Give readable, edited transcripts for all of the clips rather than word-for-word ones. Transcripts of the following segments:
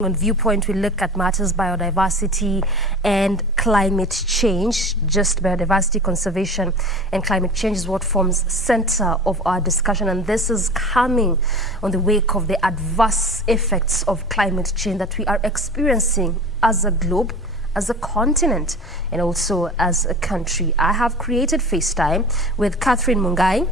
On Viewpoint, we look at matters biodiversity and climate change. Just biodiversity conservation and climate change is what forms center of our discussion, and this is coming on the wake of the adverse effects of climate change that we are experiencing as a globe, as a continent, and also as a country. I have created FaceTime with Catherine Mungai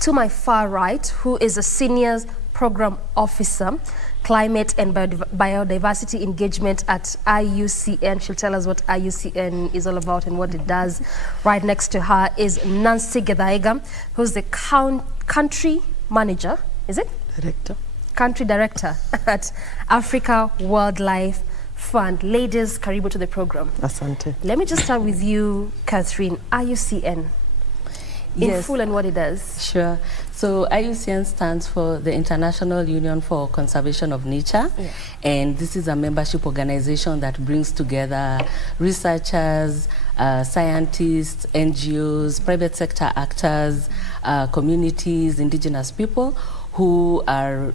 to my far right, who is a senior program officer, climate and biodiversity engagement at IUCN. She'll tell us what IUCN is all about and what it does. Right next to her is Nancy Githae, who's the country manager, is it? Director. Country director at Africa Wildlife Fund. Ladies, karibu to the program. Asante. Let me just start with you, Catherine. IUCN. In full and what it does. Sure. So IUCN stands for the International Union for Conservation of Nature. Yeah. And this is a membership organization that brings together researchers, scientists, NGOs, private sector actors, communities, indigenous people who are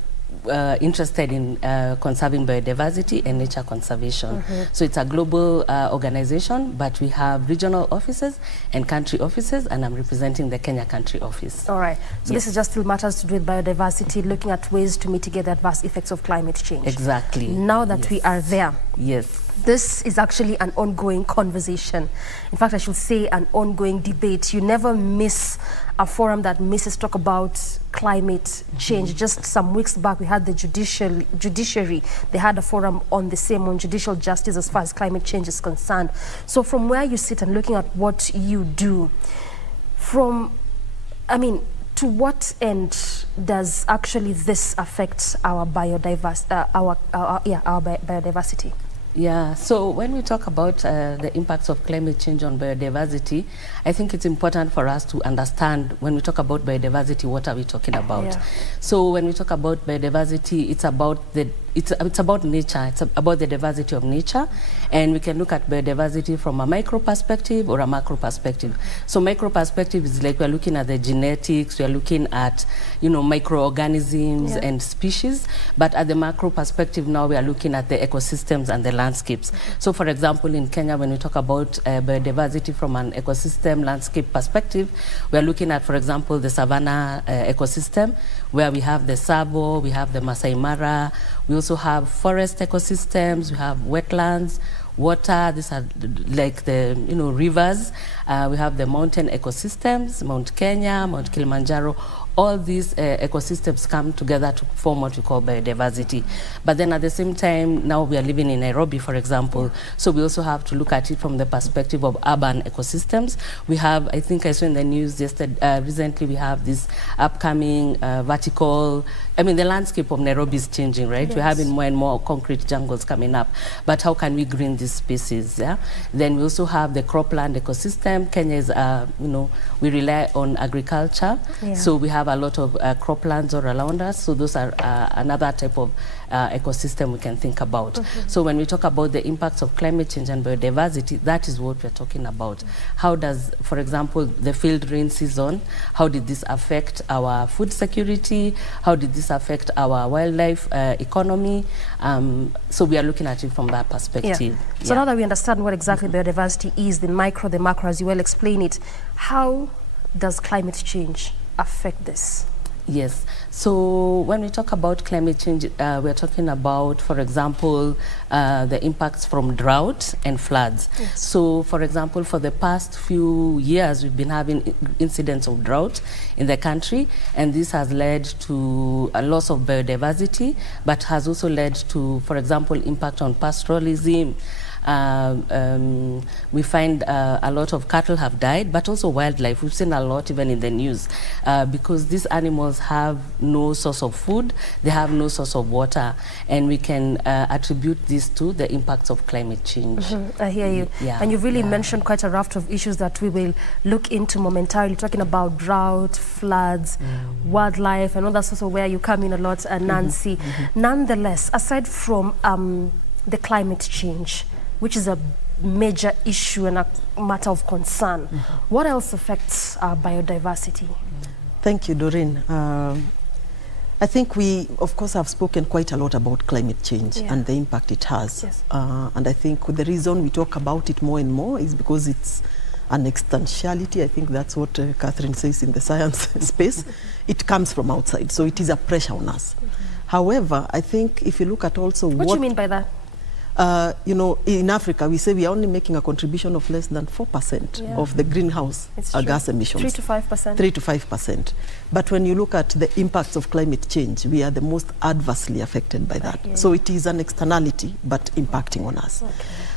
interested in conserving biodiversity and nature conservation. So it's a global organization, but we have regional offices and country offices, and I'm representing the Kenya country office. All right. So this is just still matters to do with biodiversity, looking at ways to mitigate the adverse effects of climate change. Exactly. Now that we are there. Yes. This is actually an ongoing conversation. In fact, I should say an ongoing debate. You never miss a forum that misses talk about climate change. Just some weeks back, we had the judiciary. They had a forum on the same, on judicial justice as far as climate change is concerned. So from where you sit and looking at what you do, to what end does actually this affect our biodiversity? Yeah, so when we talk about the impacts of climate change on biodiversity, I think it's important for us to understand when we talk about biodiversity, what are we talking about? Yeah. So when we talk about biodiversity, it's about nature, it's about the diversity of nature, and we can look at biodiversity from a micro perspective or a macro perspective. So micro perspective is like we're looking at the genetics, we're looking at, microorganisms and species, but at the macro perspective now we are looking at the ecosystems and the landscapes. So for example, in Kenya, when we talk about biodiversity from an ecosystem landscape perspective, we are looking at, for example, the savanna ecosystem, where we have the Tsavo, we have the Masai Mara, we also have forest ecosystems, we have wetlands, water, these are like the rivers, we have the mountain ecosystems, Mount Kenya, Mount Kilimanjaro. All these ecosystems come together to form what we call biodiversity. But then at the same time, now we are living in Nairobi, for example, so we also have to look at it from the perspective of urban ecosystems. We have, I think I saw in the news yesterday, recently, we have this upcoming vertical, the landscape of Nairobi is changing, right? Yes. We're having more and more concrete jungles coming up, but how can we green these spaces, yeah? Then we also have the cropland ecosystem. Kenya is, we rely on agriculture, so we have a lot of croplands all around us, so those are another type of ecosystem we can think about. So when we talk about the impacts of climate change and biodiversity, that is what we're talking about. How does, for example, the field rain season, how did this affect our food security? How did this affect our wildlife economy? So we are looking at it from that perspective. So now that we understand what exactly biodiversity is, the micro, the macro, as you well explain it, how does climate change affect this? Yes. So when we talk about climate change, we're talking about, for example, the impacts from drought and floods. Yes. So, for example, for the past few years, we've been having incidents of drought in the country, and this has led to a loss of biodiversity, but has also led to, for example, impact on pastoralism. We find a lot of cattle have died, but also wildlife. We've seen a lot even in the news because these animals have no source of food, they have no source of water, and we can attribute this to the impacts of climate change. I hear you. And you've really mentioned quite a raft of issues that we will look into momentarily, talking about drought, floods, wildlife, and all that sort of where you come in a lot, Nancy. Nonetheless, aside from the climate change, which is a major issue and a matter of concern, what else affects our biodiversity? Thank you, Doreen. I think we, of course, have spoken quite a lot about climate change and the impact it has. Yes. And I think the reason we talk about it more and more is because it's an existentiality. I think that's what Catherine says in the science space. It comes from outside, so it is a pressure on us. However, I think if you look at also what do you mean by that? You know, in Africa, we say we are only making a contribution of less than 4% of the greenhouse gas emissions. 3 to 5%. 3 to 5%. But when you look at the impacts of climate change, we are the most adversely affected by that. So it is an externality, but impacting on us.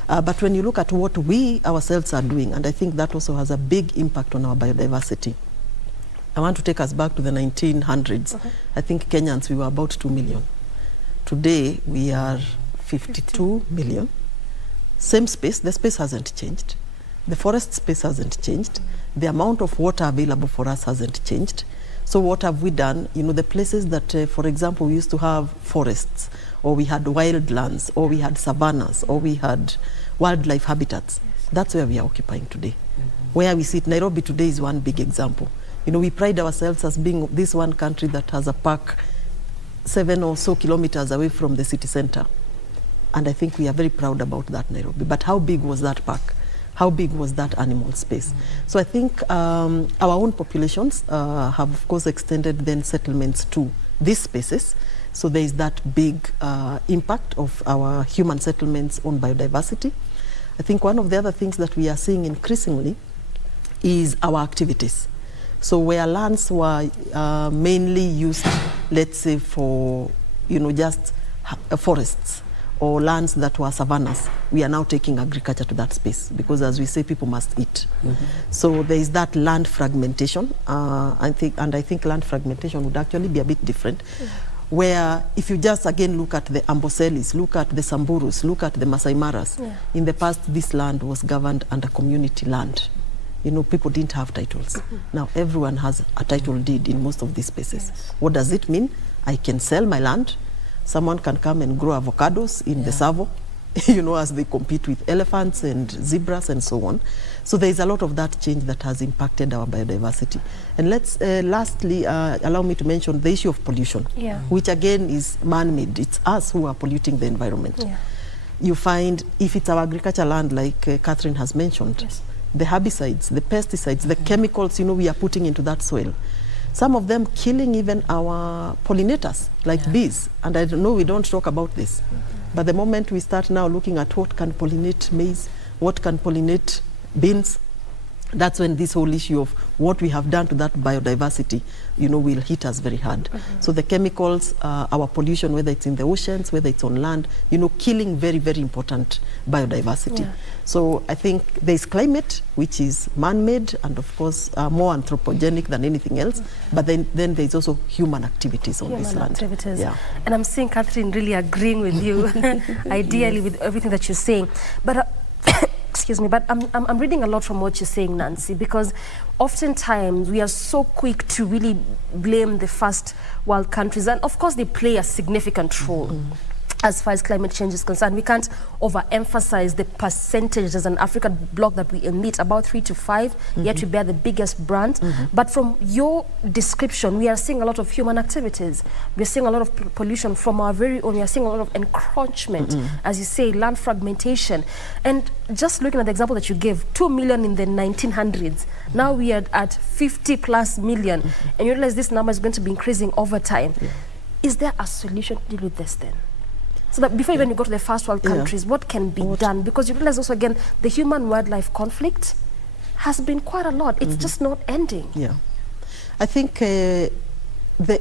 But when you look at what we ourselves are doing, and I think that also has a big impact on our biodiversity. I want to take us back to the 1900s. I think Kenyans, we were about 2 million. Today, we are 52 million. Same space, the space hasn't changed. The forest space hasn't changed. The amount of water available for us hasn't changed. So what have we done? You know, the places that, for example, we used to have forests, or we had wildlands, or we had savannas, or we had wildlife habitats. That's where we are occupying today. Where we sit, Nairobi today is one big example. You know, we pride ourselves as being this one country that has a park 7 or so kilometers away from the city center. And I think we are very proud about that, Nairobi. But how big was that park? How big was that animal space? So I think our own populations have, of course, extended then settlements to these spaces. So there is that big impact of our human settlements on biodiversity. I think one of the other things that we are seeing increasingly is our activities. So where lands were mainly used, let's say, for, you know, just forests, or lands that were savannas, we are now taking agriculture to that space, because as we say, people must eat. So there is that land fragmentation, I think land fragmentation would actually be a bit different, where if you just again look at the Amboselis, look at the Samburus, look at the Masai Maras, in the past this land was governed under community land. You know, people didn't have titles. Now everyone has a title deed in most of these spaces. What does it mean? I can sell my land. Someone can come and grow avocados in the Savo, you know, as they compete with elephants and zebras and so on. So there is a lot of that change that has impacted our biodiversity. And let's lastly, allow me to mention the issue of pollution, which again is man-made. It's us who are polluting the environment. You find, if it's our agricultural land, like Catherine has mentioned, the herbicides, the pesticides, the chemicals, you know, we are putting into that soil. Some of them killing even our pollinators, like bees. And I know we don't talk about this. But the moment we start now looking at what can pollinate maize, what can pollinate beans, that's when this whole issue of what we have done to that biodiversity, you know, will hit us very hard. So the chemicals, our pollution, whether it's in the oceans, whether it's on land, you know, killing very, very important biodiversity. So I think there's climate, which is man-made and of course more anthropogenic than anything else. But then there's also human activities on this land. And I'm seeing Catherine really agreeing with you, ideally with everything that you're saying. But excuse me, but I'm reading a lot from what you're saying, Nancy, because oftentimes we are so quick to really blame the first world countries, and of course they play a significant role. As far as climate change is concerned, we can't overemphasize the percentage as an African bloc that we emit, about 3 to 5, yet we bear the biggest brand. But from your description, we are seeing a lot of human activities. We're seeing a lot of pollution from our very own. We are seeing a lot of encroachment, as you say, land fragmentation. And just looking at the example that you gave, 2 million in the 1900s, now we are at 50 plus million. And you realize this number is going to be increasing over time. Is there a solution to deal with this then? So that before even you go to the first world countries, what can be done? Because you realize also, again, the human-wildlife conflict has been quite a lot. It's just not ending. I think the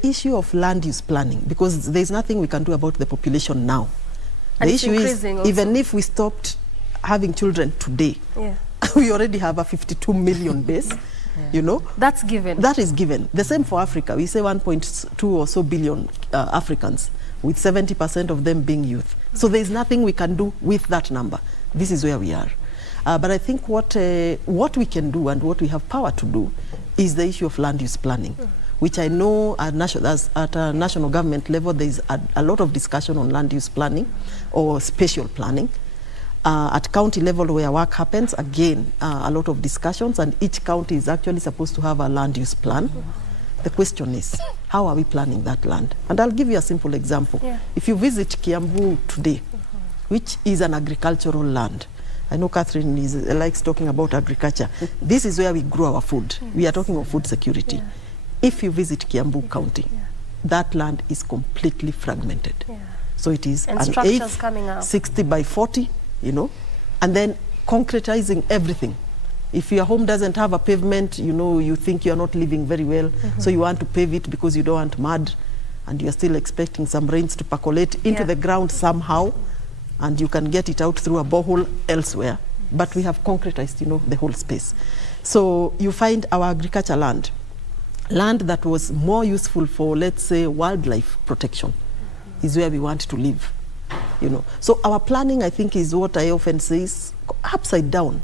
issue of land use planning, because there's nothing we can do about the population now. And the issue is, also, even if we stopped having children today, we already have a 52 million base. You know, that's given. That is given. The same for Africa. We say 1.2 or so billion Africans, with 70% of them being youth. So there is nothing we can do with that number. This is where we are. But I think what we can do and what we have power to do is the issue of land use planning, which I know at a national government level there is a lot of discussion on land use planning or spatial planning. At county level where work happens, again, a lot of discussions, and each county is actually supposed to have a land use plan. The question is, how are we planning that land? And I'll give you a simple example. Yeah. If you visit Kiambu today, which is an agricultural land, I know Catherine likes talking about agriculture. This is where we grow our food. We are talking of food security. Yeah. If you visit Kiambu County, that land is completely fragmented. Yeah. So it is And an structures eighth, coming up. 60 by 40, you know, and then concretizing everything. If your home doesn't have a pavement, you know, you think you're not living very well, so you want to pave it because you don't want mud, and you're still expecting some rains to percolate into the ground somehow, and you can get it out through a borehole elsewhere. But we have concretized, you know, the whole space. So you find our agriculture land that was more useful for, let's say, wildlife protection, is where we want to live, you know. So our planning, I think, is what I often say is upside down,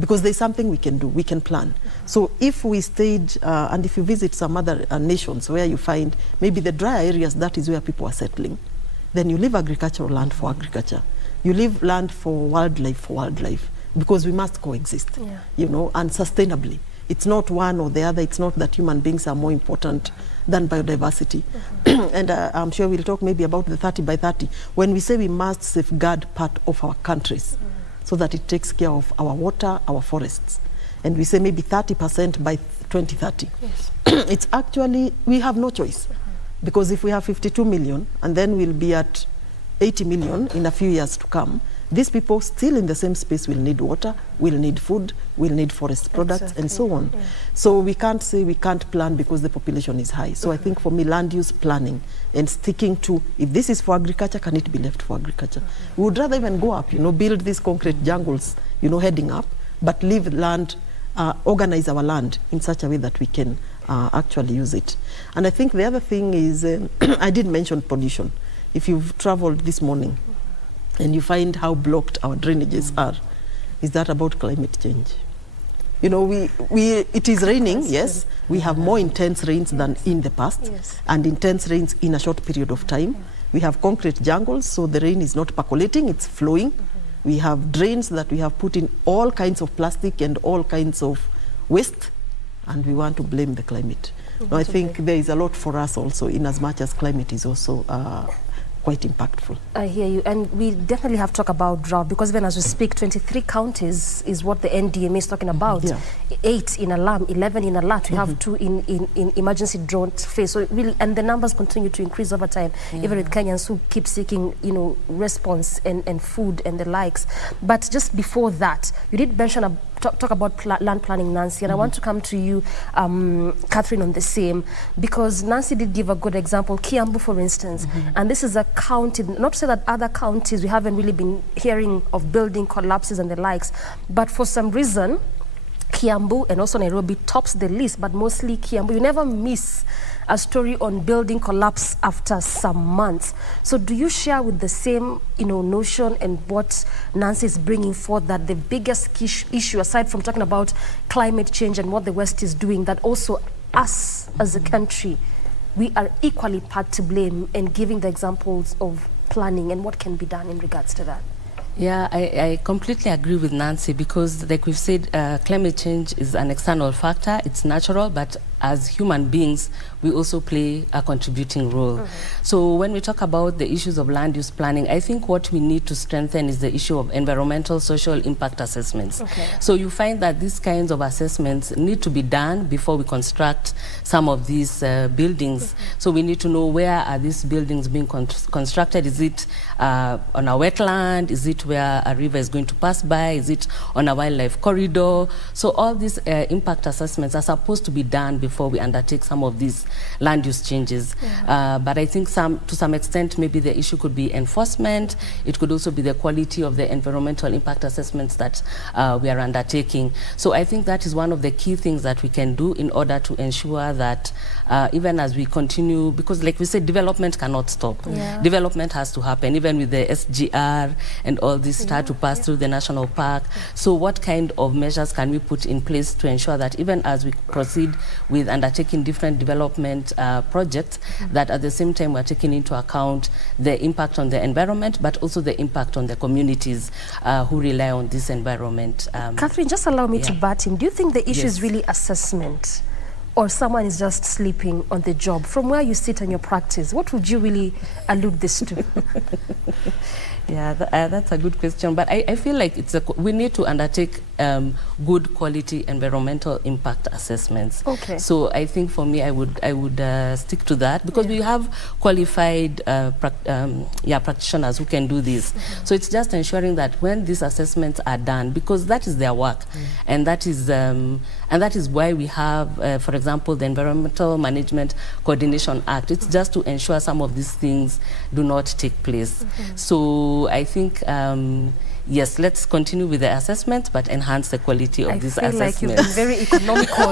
because there's something we can do, we can plan. So if we stayed, and if you visit some other nations where you find maybe the dry areas, that is where people are settling, then you leave agricultural land for agriculture. You leave land for wildlife, because we must coexist, you know, and sustainably. It's not one or the other. It's not that human beings are more important than biodiversity. And I'm sure we'll talk maybe about the 30 by 30. When we say we must safeguard part of our countries, so that it takes care of our water, our forests. And we say maybe 30% by 2030. Yes. It's actually, we have no choice. Because if we have 52 million, and then we'll be at 80 million in a few years to come, these people still in the same space will need water, will need food, will need forest products, and so on. Yeah. So we can't say we can't plan because the population is high. So I think for me, land use planning and sticking to, if this is for agriculture, can it be left for agriculture? We would rather even go up, you know, build these concrete jungles, you know, heading up, but leave land, organize our land in such a way that we can actually use it. And I think the other thing is, I did mention pollution. If you've traveled this morning, and you find how blocked our drainages are, is that about climate change? You know, it is raining, yes. We have more intense rains than in the past, and intense rains in a short period of time. We have concrete jungles, so the rain is not percolating, it's flowing. We have drains that we have put in all kinds of plastic and all kinds of waste, and we want to blame the climate. Now, I think there is a lot for us also, in as much as climate is also quite impactful. I hear you, and we definitely have to talk about drought, because even as we speak, 23 counties is what the NDMA is talking about. 8 in alarm, 11 in alert. We have 2 in emergency drought phase. So really, and the numbers continue to increase over time, even with Kenyans who keep seeking, you know, response and food and the likes. But just before that, you did mention talk about land planning, Nancy, and I want to come to you, Catherine, on the same, because Nancy did give a good example, Kiambu, for instance, and this is a county, not to say that other counties we haven't really been hearing of building collapses and the likes, but for some reason, Kiambu and also Nairobi tops the list, but mostly Kiambu. You never miss a story on building collapse after some months. So do you share with the same, you know, notion and what Nancy is bringing forth, that the biggest issue, aside from talking about climate change and what the West is doing, that also us as a country, we are equally part to blame, and giving the examples of planning and what can be done in regards to that? Yeah, I completely agree with Nancy, because like we've said, climate change is an external factor. It's natural, but as human beings, we also play a contributing role. So when we talk about the issues of land use planning, I think what we need to strengthen is the issue of environmental social impact assessments. So you find that these kinds of assessments need to be done before we construct some of these buildings. So we need to know, where are these buildings being constructed? Is it on a wetland? Is it where a river is going to pass by? Is it on a wildlife corridor? So all these impact assessments are supposed to be done before we undertake some of these land use changes. But I think to some extent, maybe the issue could be enforcement. It could also be the quality of the environmental impact assessments that we are undertaking. So I think that is one of the key things that we can do in order to ensure that even as we continue, because like we said, development cannot stop. Development has to happen, even with the SGR and all this start to pass through the national park. So what kind of measures can we put in place to ensure that even as we proceed with undertaking different development projects, that at the same time we're taking into account the impact on the environment, but also the impact on the communities who rely on this environment. Catherine, just allow me to butt in. Do you think the issue is really assessment or someone is just sleeping on the job? From where you sit in your practice, what would you really allude this to? Yeah, that's a good question. But I feel like we need to undertake good quality environmental impact assessments. Okay. So I think for me, I would stick to that, because we have qualified practitioners who can do this. So it's just ensuring that when these assessments are done, because that is their work, and that is why we have, for example, the Environmental Management Coordination Act. It's just to ensure some of these things do not take place. So I think, yes, let's continue with the assessment, but enhance the quality of this assessment. I feel like you've been very economical.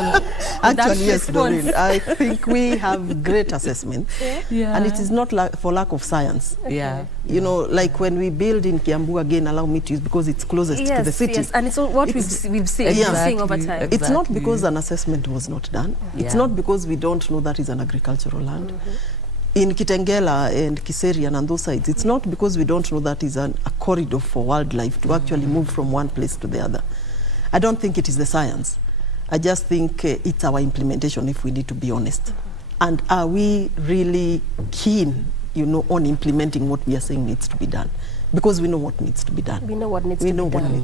Actually, yes, Doreen, I think we have great assessment. And it is not for lack of science. Yeah. You know, like when we build in Kiambu, again, allow me to use, because it's closest to the city. Yes, and it's what we've seen seeing over time. Exactly. It's not because an assessment was not done. It's not because we don't know that is an agricultural land. In Kitengela and Kiserian and those sides, it's not because we don't know that is a corridor for wildlife to actually move from one place to the other. I don't think it is the science. I just think it's our implementation, if we need to be honest. And are we really keen, you know, on implementing what we are saying needs to be done? Because we know what needs to be done. We know what needs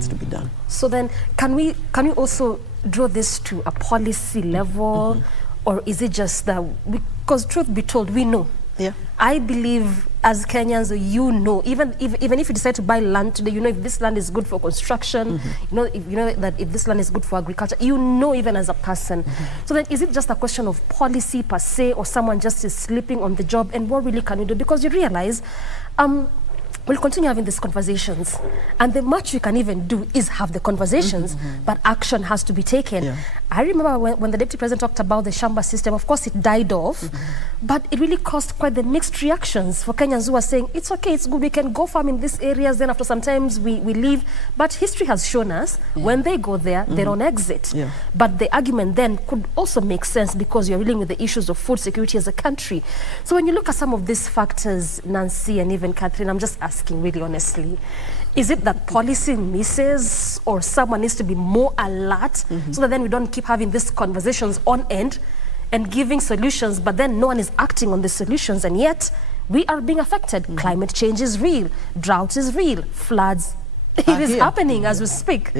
to be done. So then, can we also draw this to a policy level, or is it just that? Because truth be told, we know. Yeah. I believe as Kenyans, you know, even if you decide to buy land today, you know if this land is good for construction, you know that if this land is good for agriculture, you know even as a person. So then, is it just a question of policy per se, or someone just is sleeping on the job? And what really can you do? Because you realize, we'll continue having these conversations, and the much we can even do is have the conversations, but action has to be taken. Yeah. I remember when the Deputy President talked about the Shamba system, of course it died off, but it really caused quite the mixed reactions for Kenyans who are saying, it's okay, it's good, we can go farm in these areas, then after some times we leave. But history has shown us, when they go there, they don't exit. Yeah. But the argument then could also make sense, because you're dealing with the issues of food security as a country. So when you look at some of these factors, Nancy and even Catherine, I'm just asking really honestly, is it that policy misses, or someone needs to be more alert, so that then we don't keep having these conversations on end and giving solutions, but then no one is acting on the solutions, and yet we are being affected. Climate change is real, drought is real, floods, it is happening as we speak.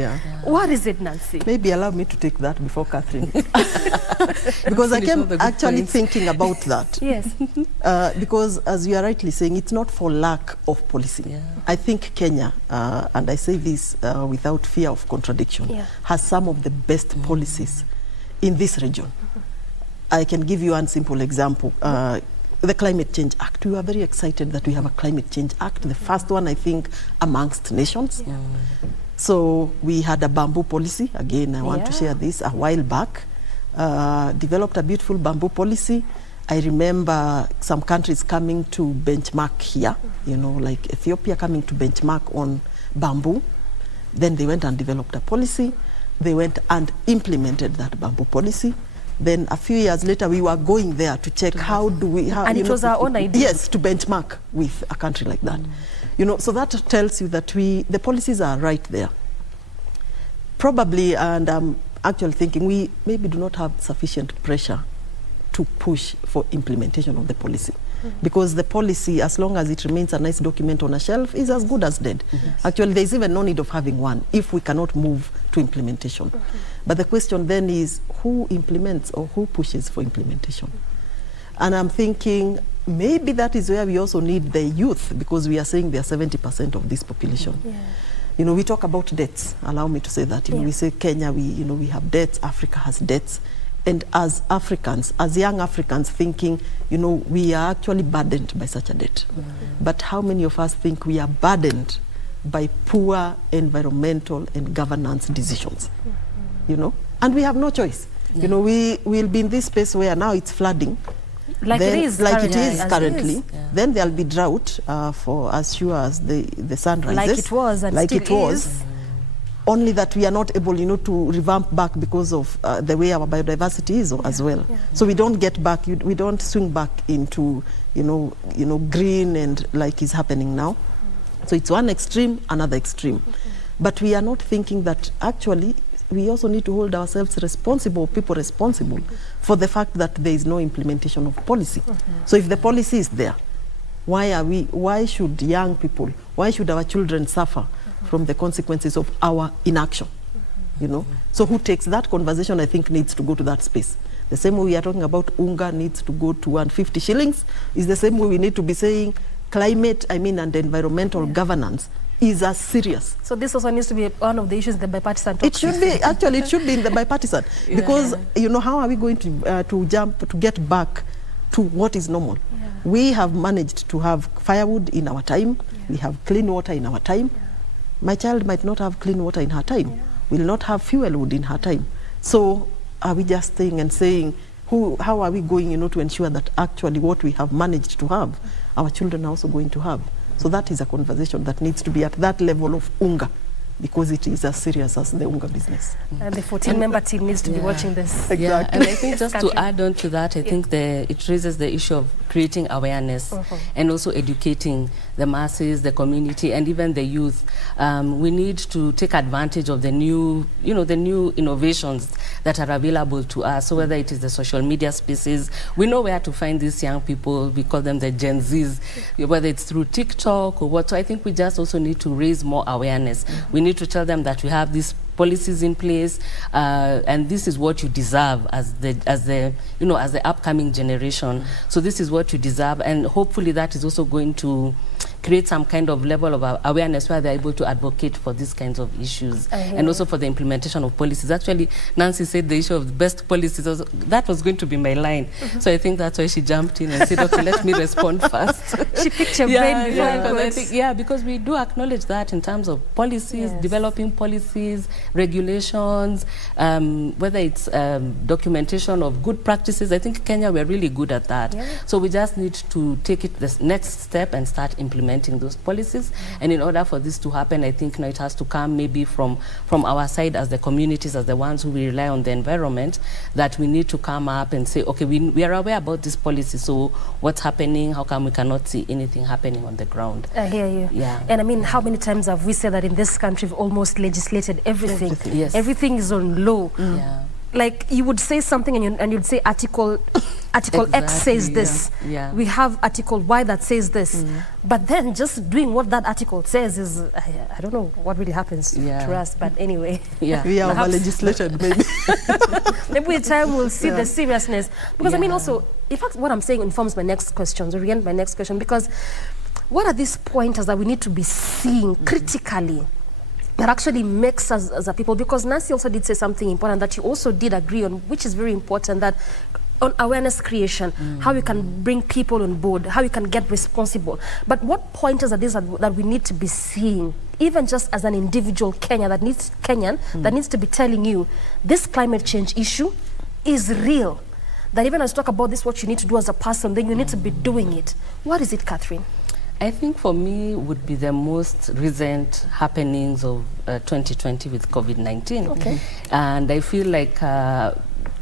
What is it, Nancy? Maybe allow me to take that before Catherine. Because I came actually thinking about that. Yes. Because as you are rightly saying, it's not for lack of policy. I think Kenya, and I say this without fear of contradiction, has some of the best policies in this region. I can give you one simple example. The Climate Change Act. We were very excited that we have a Climate Change Act, the first one, I think, amongst nations. So we had a bamboo policy. Again, I want to share this a while back. Developed a beautiful bamboo policy. I remember some countries coming to benchmark here, you know, like Ethiopia coming to benchmark on bamboo. Then they went and developed a policy. They went and implemented that bamboo policy. Then a few years later, we were going there to check how do we... and it was our own idea. Yes, to benchmark with a country like that. You know, so that tells you that the policies are right there. Probably, and I'm actually thinking, we maybe do not have sufficient pressure to push for implementation of the policy. Because the policy, as long as it remains a nice document on a shelf, is as good as dead. Actually, there's even no need of having one if we cannot move to implementation. But the question then is, who implements or who pushes for implementation? And I'm thinking, maybe that is where we also need the youth, because we are saying they are 70% of this population. You know, we talk about debts. Allow me to say that. You know, we say Kenya, we have debts, Africa has debts. And as Africans, as young Africans, thinking, you know, we are actually burdened by such a debt. But how many of us think we are burdened by poor environmental and governance decisions? You know, and we have no choice. You know, we will be in this space where now it's flooding. Like then, it is currently. Then there'll be drought for as sure as the sun rises. Like it was and like still it was. is. Only that we are not able, you know, to revamp back because of the way our biodiversity is as well. So we don't get back, we don't swing back into, you know, green and like is happening now. So it's one extreme, another extreme. But we are not thinking that actually we also need to hold ourselves responsible, people responsible, for the fact that there is no implementation of policy. So if the policy is there, why should young people, why should our children suffer from the consequences of our inaction? You know, so who takes that conversation, I think, needs to go to that space. The same way we are talking about unga needs to go to 150 shillings is the same way we need to be saying climate, and environmental governance is as serious. So this also needs to be one of the issues in the bipartisan talk. It should be, actually, it should be in the bipartisan. Because, you know, how are we going to get back to what is normal? We have managed to have firewood in our time. We have clean water in our time. My child might not have clean water in her time. Will not have fuel wood in her time. So are we just staying and saying, how are we going, you know, to ensure that actually what we have managed to have, our children are also going to have? So that is a conversation that needs to be at that level of unga, because it is as serious as the unga business. And the 14-member team needs to be watching this. Exactly. Yeah, and I think just to add on to that, I think it raises the issue of creating awareness and also educating the masses, the community, and even the youth. We need to take advantage of the new, the new innovations that are available to us. So whether it is the social media spaces, we know where to find these young people. We call them the Gen Zs, whether it's through TikTok or what. So I think we just also need to raise more awareness. We need to tell them that we have these policies in place, and this is what you deserve as the upcoming generation. So this is what you deserve, and hopefully that is also going to create some kind of level of awareness where they're able to advocate for these kinds of issues and also for the implementation of policies. Actually, Nancy said the issue of the best policies, that was going to be my line. So I think that's why she jumped in and said, okay, let me respond first. She picked your brain before because we do acknowledge that in terms of policies, developing policies, regulations, whether it's documentation of good practices. I think Kenya, we're really good at that. So we just need to take it the next step and start implementing those policies. And in order for this to happen, I think now it has to come maybe from our side as the communities, as the ones who we rely on the environment, that we need to come up and say, okay, we are aware about this policy, so what's happening? How come we cannot see anything happening on the ground? I hear you. Yeah. And I mean, how many times have we said that in this country we've almost legislated everything? Yes. Everything is on law. Yeah. Like you would say something and you'd say Article X says this. We have Article Y that says this. But then just doing what that article says is, I don't know what really happens to us, but anyway. We are over-legislated, maybe. Maybe with time we'll see the seriousness. Because I mean also, in fact, what I'm saying informs my next question, orient my next question, because what are these pointers that we need to be seeing critically that actually makes us as a people? Because Nancy also did say something important that you also did agree on, which is very important, that on awareness creation, how we can bring people on board, how we can get responsible. But what pointers are these that we need to be seeing, even just as an individual Kenyan that needs to be telling you this climate change issue is real? That even as you talk about this, what you need to do as a person, then you need to be doing it. What is it, Catherine? I think for me would be the most recent happenings of 2020 with COVID-19. Okay. And I feel like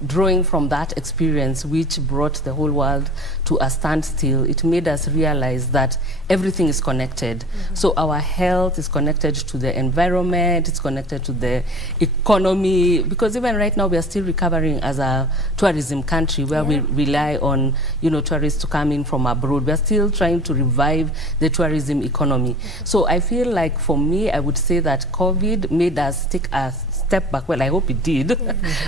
drawing from that experience, which brought the whole world to a standstill, it made us realize that everything is connected. So our health is connected to the environment, it's connected to the economy, because even right now we are still recovering as a tourism country where we rely on, tourists to come in from abroad. We are still trying to revive the tourism economy. So I feel like for me, I would say that COVID made us take a step back. Well, I hope it did,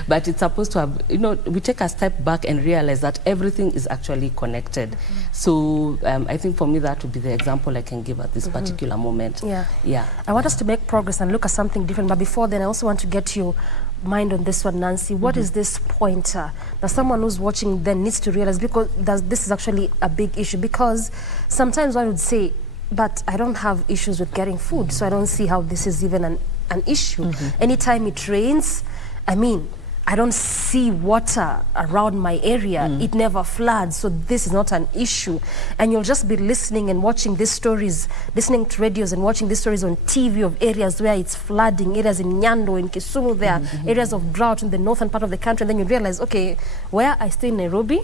but it's supposed to have, we take a step back and realize that everything is actually connected. So I think for me that would be the example I can give at this particular moment. I want us to make progress and look at something different, but before then I also want to get your mind on this one, Nancy. What is this pointer that someone who's watching then needs to realize, because this is actually a big issue? Because sometimes I would say, but I don't have issues with getting food, so I don't see how this is even an issue. Anytime it rains, I mean, I don't see water around my area. It never floods, so this is not an issue. And you'll just be listening and watching these stories, listening to radios and watching these stories on TV of areas where it's flooding, areas in Nyando, in Kisumu, there are areas of drought in the northern part of the country. And then you realize, okay, where I stay in Nairobi,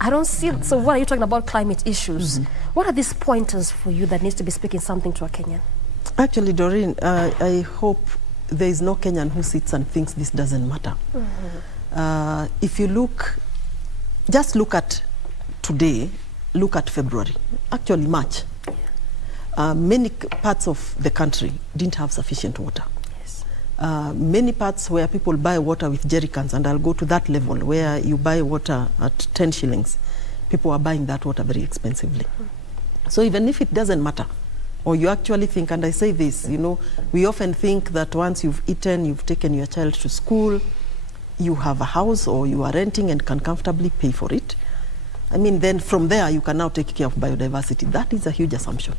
I don't see it. So what are you talking about climate issues? What are these pointers for you that needs to be speaking something to a Kenyan? Actually, Doreen, I hope there is no Kenyan who sits and thinks this doesn't matter. If you look, just look at today, look at February, actually March. Many parts of the country didn't have sufficient water. Yes. Many parts where people buy water with jerry cans, and I'll go to that level where you buy water at 10 shillings, people are buying that water very expensively. So even if it doesn't matter, or you actually think, and I say this, you know, we often think that once you've eaten, you've taken your child to school, you have a house or you are renting and can comfortably pay for it. I mean, then from there you can now take care of biodiversity. That is a huge assumption,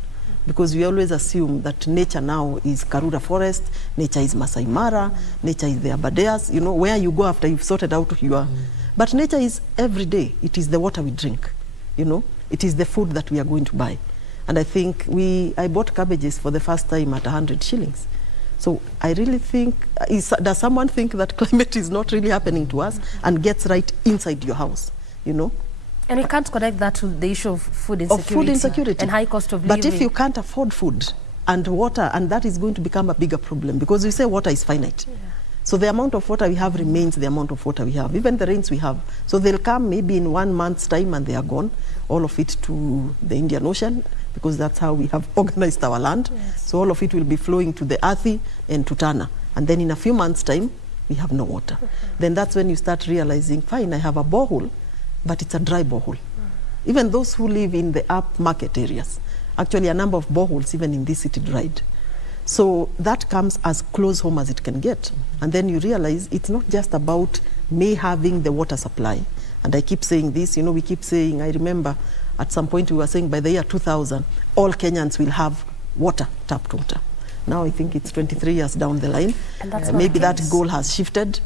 because we always assume that nature now is Karura Forest, nature is Masai Mara, nature is the Aberdares, you know, where you go after you've sorted out your... But nature is every day. It is the water we drink, you know. It is the food that we are going to buy. And I think I bought cabbages for the first time at 100 shillings. So I really think, does someone think that climate is not really happening to us and gets right inside your house, you know? And we can't connect that to the issue of food insecurity, and high cost of living. But if you can't afford food and water, and that is going to become a bigger problem, because we say water is finite. So the amount of water we have remains the amount of water we have, even the rains we have. So they'll come maybe in 1 month's time and they are gone, all of it to the Indian Ocean, because that's how we have organized our land. So all of it will be flowing to the Athi and to Tana. And then in a few months' time, we have no water. Then that's when you start realizing, fine, I have a borehole, but it's a dry borehole. Even those who live in the up market areas, actually a number of boreholes even in this city dried. So that comes as close home as it can get. And then you realize it's not just about me having the water supply. And I keep saying this, you know, we keep saying, I remember at some point we were saying by the year 2000, all Kenyans will have water, tapped water. Now I think it's 23 years down the line. And that's maybe that goal has shifted,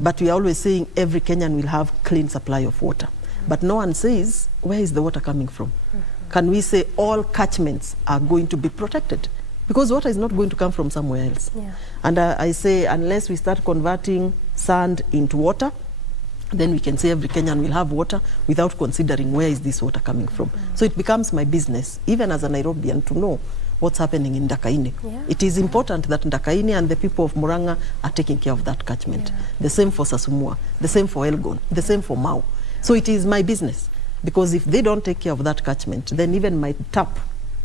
but we are always saying every Kenyan will have clean supply of water. But no one says, where is the water coming from? Can we say all catchments are going to be protected? Because water is not going to come from somewhere else. And I say, unless we start converting sand into water, then we can say every Kenyan will have water without considering where is this water coming from. So it becomes my business, even as a Nairobian, to know what's happening in Ndakaine. It is important that Ndakaine and the people of Murang'a are taking care of that catchment. The same for Sasumua, the same for Elgon, the same for Mau. So it is my business, because if they don't take care of that catchment, then even my tap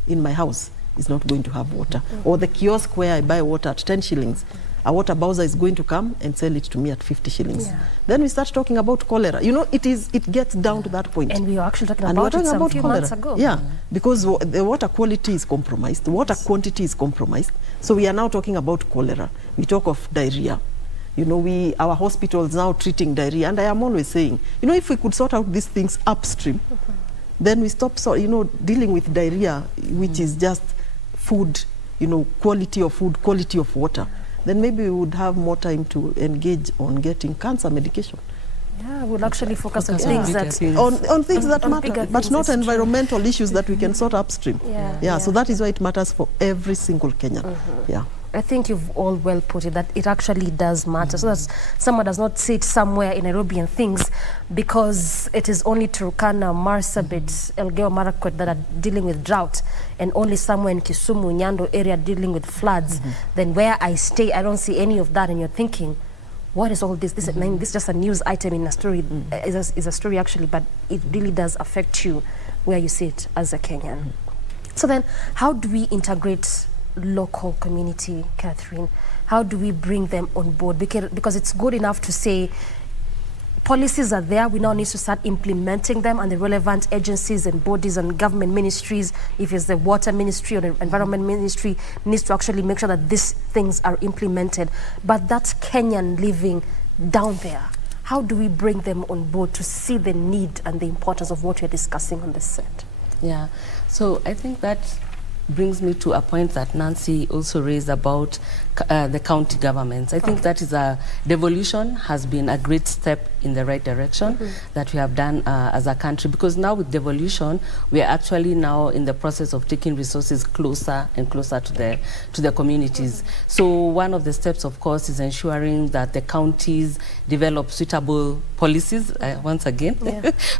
in my house is not going to have water. Or the kiosk where I buy water at 10 shillings, a water bowser is going to come and sell it to me at 50 shillings. Then we start talking about cholera. You know, it gets down to that point. And we were actually talking about it some few months ago. Because the water quality is compromised, the water quantity is compromised. So we are now talking about cholera. We talk of diarrhea. You know, our hospitals now treating diarrhea. And I am always saying, you know, if we could sort out these things upstream, then we stop, you know, dealing with diarrhea, which is just food, you know, quality of food, quality of water. Then maybe we would have more time to engage on getting cancer medication. We'll actually focus on things that on things that matter, but not environmental issues that we can sort upstream. So that is why it matters for every single Kenyan. I think you've all well put it, that it actually does matter. So that someone does not sit somewhere in Nairobi and thinks because it is only Turkana, Marsabit, Elgeyo Marakwet that are dealing with drought, and only somewhere in Kisumu, Nyando area dealing with floods, then where I stay, I don't see any of that, and you're thinking, what is all this? This is just a news item in a story, is a story actually, but it really does affect you where you sit as a Kenyan. So then, how do we integrate local community, Catherine? How do we bring them on board? Because it's good enough to say policies are there, we now need to start implementing them, and the relevant agencies and bodies and government ministries, if it's the water ministry or the environment ministry, needs to actually make sure that these things are implemented. But that's Kenyan living down there. How do we bring them on board to see the need and the importance of what we're discussing on this set? So I think that brings me to a point that Nancy also raised about the county governments. I think that is devolution has been a great step in the right direction that we have done as a country, because now with devolution, we are actually now in the process of taking resources closer and closer to the communities. So one of the steps, of course, is ensuring that the counties develop suitable policies, once again.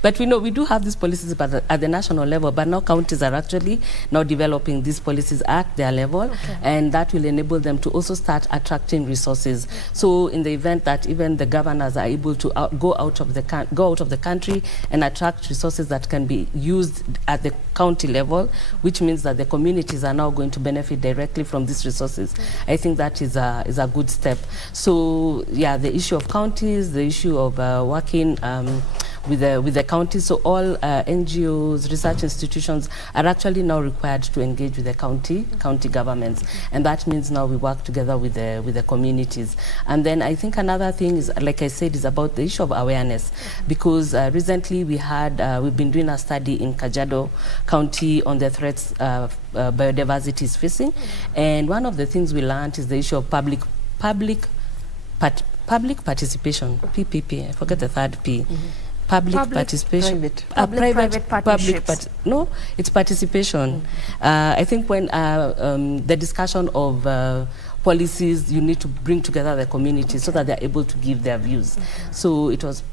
But we know we do have these policies at the national level, but now counties are actually now developing these policies at their level, and that will enable them to also start attracting resources. So in the event that even the governors are able to go out of the country and attract resources that can be used at the county level, which means that the communities are now going to benefit directly from these resources. I think that is a good step. So yeah, the issue of counties, the issue of working with the counties. So all NGOs, research institutions are actually now required to engage with the county governments, and that means now we work together with the communities. And then I think another thing is, like I said, is about the issue of awareness, because recently we've been doing a study in Kajiado County on the threats biodiversity is facing, and one of the things we learned is the issue of public participation, PPP. I forget the third P. Public participation. Private partnerships. No, it's participation. I think when the discussion of policies, you need to bring together the community so that they're able to give their views. So it was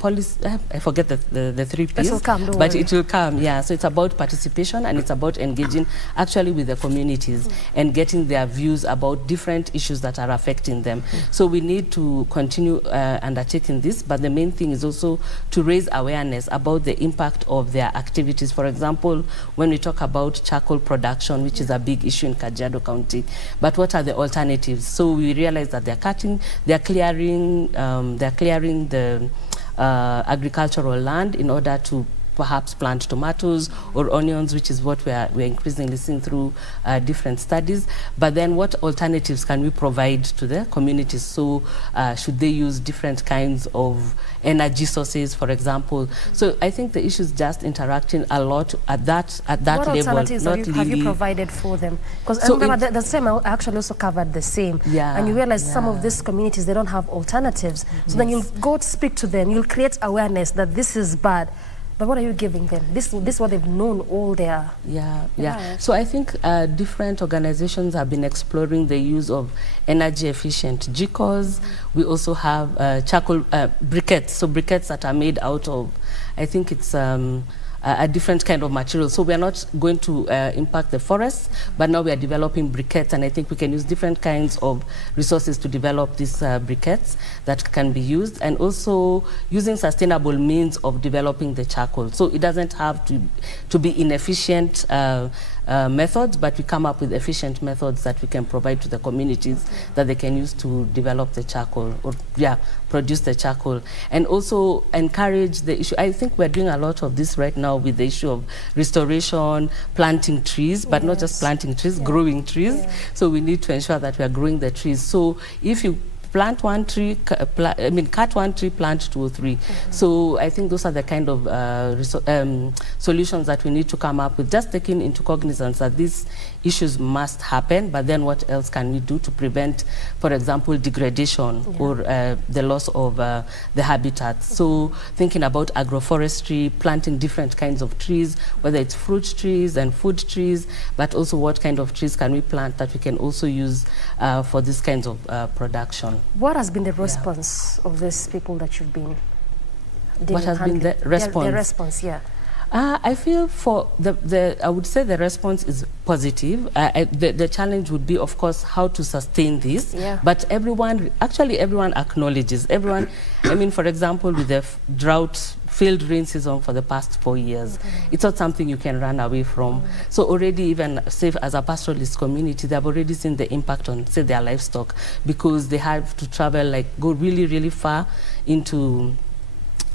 policy, I forget the three P's, but it will come, yeah. So it's about participation, and it's about engaging actually with the communities and getting their views about different issues that are affecting them. So we need to continue undertaking this, but the main thing is also to raise awareness about the impact of their activities. For example, when we talk about charcoal production, which is a big issue in Kajiado County, but what are the alternatives? So we realize that they're clearing the agricultural land in order to perhaps plant tomatoes or onions, which is what we're increasingly seeing through different studies. But then what alternatives can we provide to the communities? So should they use different kinds of energy sources, for example? So I think the issue is just interacting a lot at that level. What alternatives have you provided for them? Because so remember, the same I actually also covered the same. Yeah, and you realize some of these communities, they don't have alternatives. So then you'll go to speak to them, you'll create awareness that this is bad. But what are you giving them? This is what they've known all their... Yeah. So I think different organizations have been exploring the use of energy efficient GCOs. We also have charcoal briquettes. So briquettes that are made out of, I think it's a different kind of material. So we are not going to impact the forests, but now we are developing briquettes, and I think we can use different kinds of resources to develop these briquettes that can be used, and also using sustainable means of developing the charcoal. So it doesn't have to be inefficient methods, but we come up with efficient methods that we can provide to the communities that they can use to develop the charcoal, or produce the charcoal. And also encourage the issue. I think we're doing a lot of this right now with the issue of restoration, planting trees, but not just planting trees, growing trees. So we need to ensure that we are growing the trees. So if you plant one tree, cut one tree, plant 2 or 3. So I think those are the kind of solutions that we need to come up with, just taking into cognizance that these issues must happen, but then what else can we do to prevent, for example, degradation or the loss of the habitats? So thinking about agroforestry, planting different kinds of trees, whether it's fruit trees and food trees, but also what kind of trees can we plant that we can also use for these kinds of production. What has been the response of these people that you've been dealing? What has been the response? The response, I feel for I would say the response is positive. The challenge would be, of course, how to sustain this. But everyone acknowledges. Everyone, I mean, for example, with the drought, failed rain season for the past 4 years, it's not something you can run away from. So already, even say as a pastoralist community, they've already seen the impact on, say, their livestock, because they have to travel, like, go really, really far into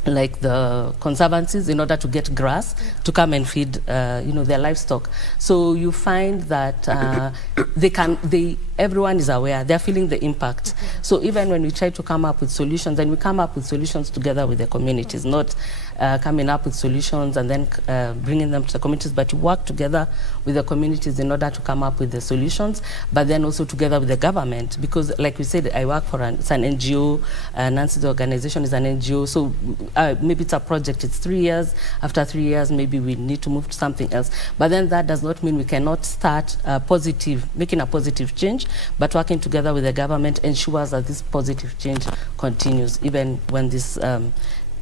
like the conservancies in order to get grass to come and feed their livestock. So you find that everyone is aware, they're feeling the impact. So even when we try to come up with solutions, and we come up with solutions together with the communities, not coming up with solutions and then bringing them to the communities, but you work together with the communities in order to come up with the solutions, but then also together with the government, because like we said, I work for it's an NGO, Nancy's organization is an NGO, so maybe it's a project, it's 3 years, after 3 years maybe we need to move to something else, but then that does not mean we cannot start making a positive change, but working together with the government ensures that this positive change continues, even when this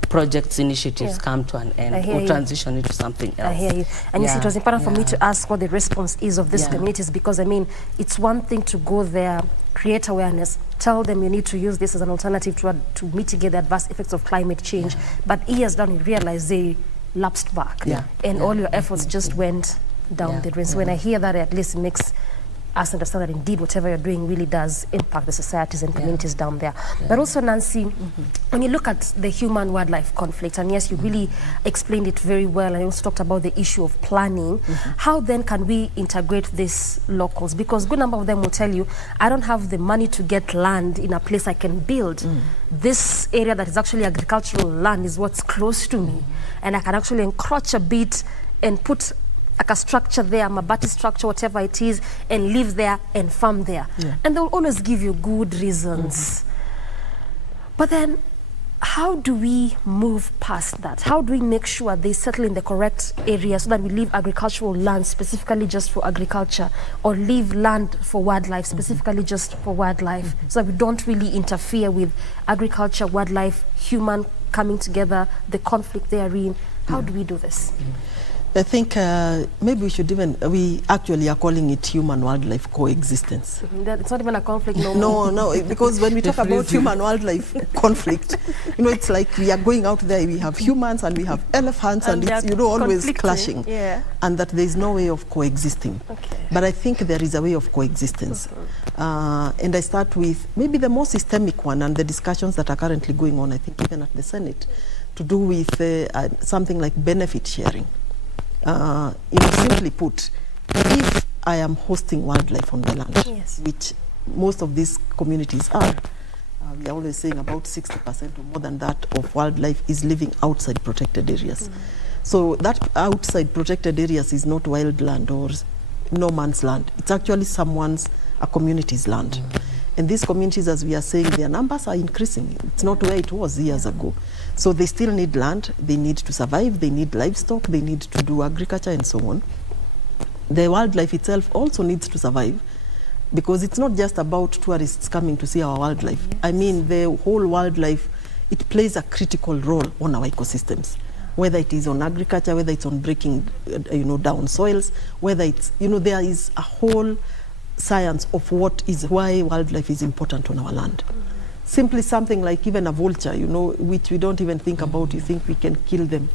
projects, initiatives come to an end or transition into something else. I hear you. And you see, it was important for me to ask what the response is of these communities, because I mean, it's one thing to go there, create awareness, tell them you need to use this as an alternative to mitigate the adverse effects of climate change, but years down you realize they lapsed back, and all your efforts just went down the drain. So when I hear that, at least it makes us understand that indeed whatever you're doing really does impact the societies and communities down there. But also, Nancy, when you look at the human-wildlife conflict, and yes, you really explained it very well, and you also talked about the issue of planning, how then can we integrate these locals? Because a good number of them will tell you, I don't have the money to get land in a place I can build. This area that is actually agricultural land is what's close to me, and I can actually encroach a bit and put like a structure there, mabati structure, whatever it is, and live there and farm there. And they'll always give you good reasons. But then, how do we move past that? How do we make sure they settle in the correct area so that we leave agricultural land specifically just for agriculture, or leave land for wildlife specifically just for wildlife, so that we don't really interfere with agriculture, wildlife, human coming together, the conflict therein? How do we do this? I think maybe we should we actually are calling it human-wildlife coexistence. It's not even a conflict no more. No, because when we talk about human-wildlife conflict, it's like we are going out there, we have humans and we have elephants, and it's, always clashing. And that there is no way of coexisting. But I think there is a way of coexistence. And I start with maybe the most systemic one, and the discussions that are currently going on, I think even at the Senate, to do with something like benefit sharing. Simply put, if I am hosting wildlife on my land, which most of these communities are, we are always saying about 60% or more than that of wildlife is living outside protected areas. So that outside protected areas is not wild land or no man's land. It's actually a community's land. And these communities, as we are saying, their numbers are increasing. It's not where it was years ago. So they still need land, they need to survive, they need livestock, they need to do agriculture and so on. The wildlife itself also needs to survive, because it's not just about tourists coming to see our wildlife. I mean, the whole wildlife, it plays a critical role on our ecosystems, whether it is on agriculture, whether it's on breaking down soils, whether it's, there is a whole science of why wildlife is important on our land. Simply something like even a vulture, which we don't even think about. You think we can kill them.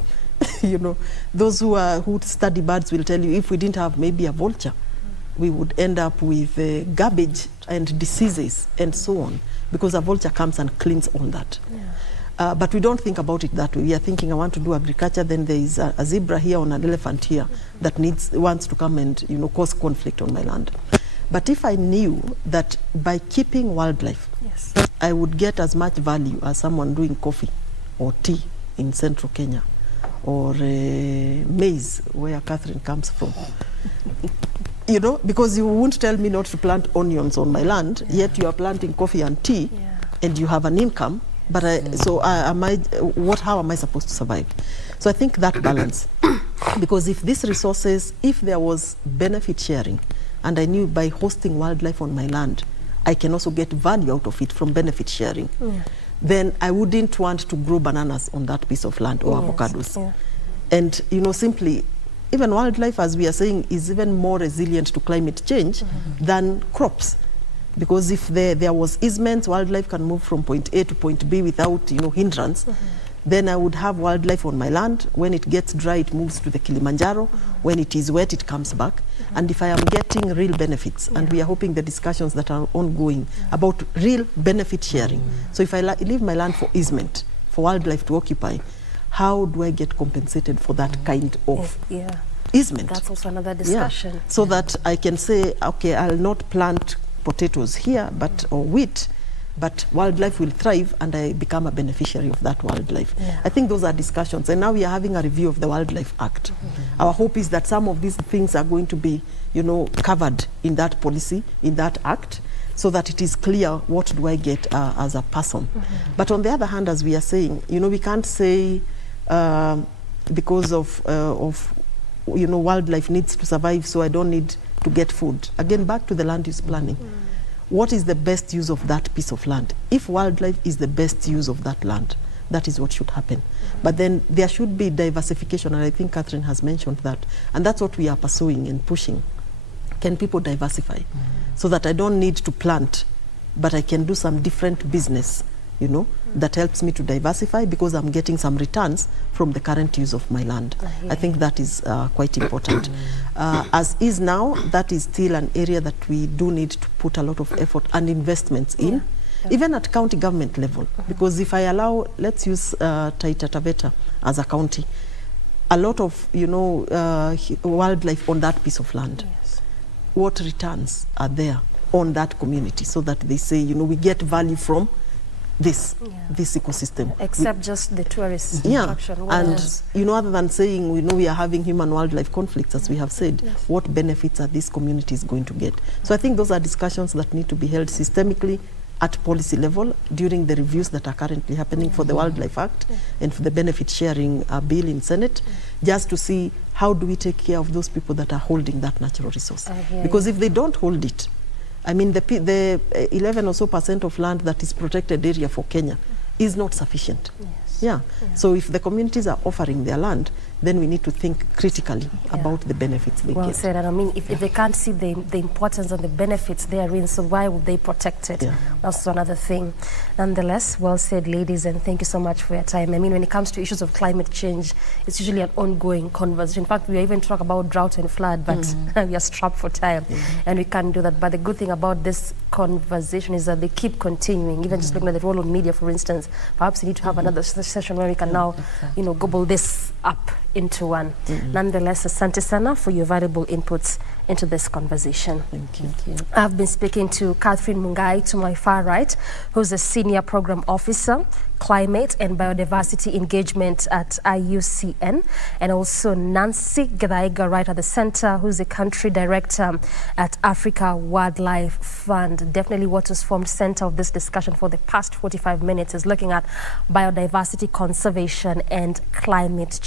Those who study birds will tell you, if we didn't have maybe a vulture, we would end up with garbage and diseases and so on, because a vulture comes and cleans all that. But we don't think about it that way. We are thinking, I want to do agriculture, then there is a zebra here or an elephant here that wants to come and cause conflict on my land. But if I knew that by keeping wildlife, I would get as much value as someone doing coffee or tea in central Kenya, or maize, where Catherine comes from. Because you won't tell me not to plant onions on my land, yet you are planting coffee and tea, and you have an income. But how am I supposed to survive? So I think that balance, because if these resources, if there was benefit sharing, and I knew by hosting wildlife on my land, I can also get value out of it from benefit sharing, then I wouldn't want to grow bananas on that piece of land or avocados. And, simply, even wildlife, as we are saying, is even more resilient to climate change than crops. Because if there was easements, wildlife can move from point A to point B without, hindrance. Then I would have wildlife on my land. When it gets dry, it moves to the Kilimanjaro. When it is wet, it comes back. And if I am getting real benefits, and we are hoping the discussions that are ongoing about real benefit sharing. So if I leave my land for easement, for wildlife to occupy, how do I get compensated for that kind of easement? That's also another discussion. So that I can say, okay, I'll not plant potatoes here, or wheat, but wildlife will thrive and I become a beneficiary of that wildlife. Yeah. I think those are discussions, and now we are having a review of the Wildlife Act. Our hope is that some of these things are going to be, covered in that policy, in that act, so that it is clear what do I get as a person. But on the other hand, as we are saying, we can't say because of wildlife needs to survive, so I don't need to get food. Again, back to the land use planning. What is the best use of that piece of land? If wildlife is the best use of that land, that is what should happen. But then there should be diversification, and I think Catherine has mentioned that. And that's what we are pursuing and pushing. Can people diversify? So that I don't need to plant, but I can do some different business, that helps me to diversify because I'm getting some returns from the current use of my land. I think that is quite important. As is now, that is still an area that we do need to put a lot of effort and investments in, even at county government level. Because if I allow, let's use Taita Taveta as a county, a lot of, wildlife on that piece of land. What returns are there on that community so that they say, we get value from this ecosystem. Except just the tourist attraction. And other than saying we are having human wildlife conflicts, as we have said, what benefits are these communities going to get? So I think those are discussions that need to be held systemically at policy level during the reviews that are currently happening for the Wildlife Act and for the benefit sharing bill in Senate, just to see how do we take care of those people that are holding that natural resource. Because if they don't hold it, I mean, the 11 or so % of land that is protected area for Kenya is not sufficient. So if the communities are offering their land, then we need to think critically about the benefits they get. Well said, and I mean, if they can't see the importance and the benefits therein, so why would they protect it? That's another thing. Nonetheless, well said, ladies, and thank you so much for your time. I mean, when it comes to issues of climate change, it's usually an ongoing conversation. In fact, we even talk about drought and flood, but we are strapped for time, and we can't do that. But the good thing about this conversation is that they keep continuing, even just looking at the role of media, for instance. Perhaps we need to have another session where we can now, gobble this up into one. Nonetheless, asante sana for your valuable inputs into this conversation. Thank you. I've been speaking to Catherine Mungai to my far right, who's a Senior Program Officer, Climate and Biodiversity Engagement at IUCN, and also Nancy Githae right at the center, who's the Country Director at Africa Wildlife Fund. Definitely what has formed center of this discussion for the past 45 minutes is looking at biodiversity conservation and climate change.